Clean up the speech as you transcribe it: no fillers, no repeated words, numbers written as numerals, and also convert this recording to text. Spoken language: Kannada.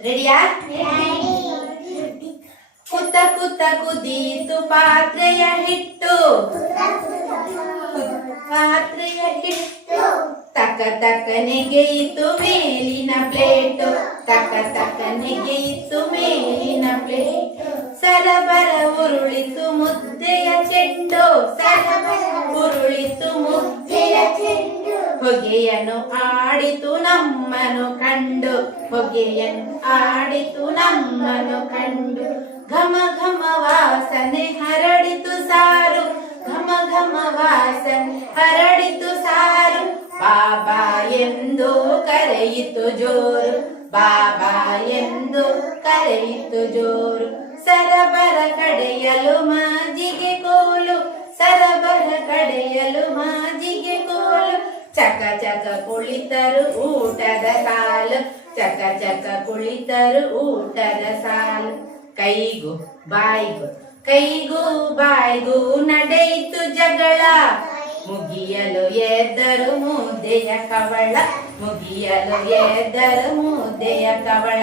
ರೆಡಿಯಾ? ಕುತ ಕುತ ಕುದೀತು ಪಾತ್ರೆಯ ಹಿಟ್ಟು, ಪಾತ್ರೆಯ ಹಿಟ್ಟು ತಕ ತಕ ನೆಗೆಯಿತು ಮೇಲಿನ ಪ್ಲೇಟು, ತಕ ತಕ ನೆಗೆಯಿತು ಮೇಲಿನ ಪ್ಲೇಟ್. ಸರಬರ ಉರುಳಿತು ಮುದ್ದೆಯ ಚೆಂಡು, ಸರಬರ ಉರುಳಿತು ಮುದ್ದೆಯ ಚೆಂಡು. ಹೊಗೆಯನ್ನು ಆಡಿತು ನಮ್ಮನು ಕಂಡು, ಹೊಗೆಯನ್ನು ಆಡಿತು ನಮ್ಮನು ಕಂಡು. ಘಮ ಘಮ ವಾಸನೆ ಹರಡಿತು ಸಾರು, ಘಮ ಘಮ ವಾಸನೆ ಹರಡಿತು ಸಾರು. ಬಾಬಾ ಎಂದು ಕರೆಯಿತು ಜೋರು, ಬಾಬಾ ಎಂದು ಕರೆಯಿತು ಜೋರು. ಸರಬರ ಕಡೆಯಲು ಮಾಜಿಗೆ ಕೋಲು, ಸರಬರ ಕಡೆಯಲು ಮಾಜಿಗೆ ಕೋಲು. ಚಕ ಚಕ ಕುಳಿತರು ಊಟದ ಸಾಲು, ಚಕ ಚಕ ಕುಳಿತರು ಊಟದ ಸಾಲು. ಕೈಗೂ ಬಾಯಿಗೂ ಕೈಗೂ ಬಾಯಿಗೂ ನಡೆಯಿತು ಜಗಳ, ಮುಗಿಯಲು ಎದ್ದರು ಮುದ್ದೆಯ ಕವಳ, ಮುಗಿಯಲು ಎದ್ದರು ಮುದ್ದೆಯ ಕವಳ.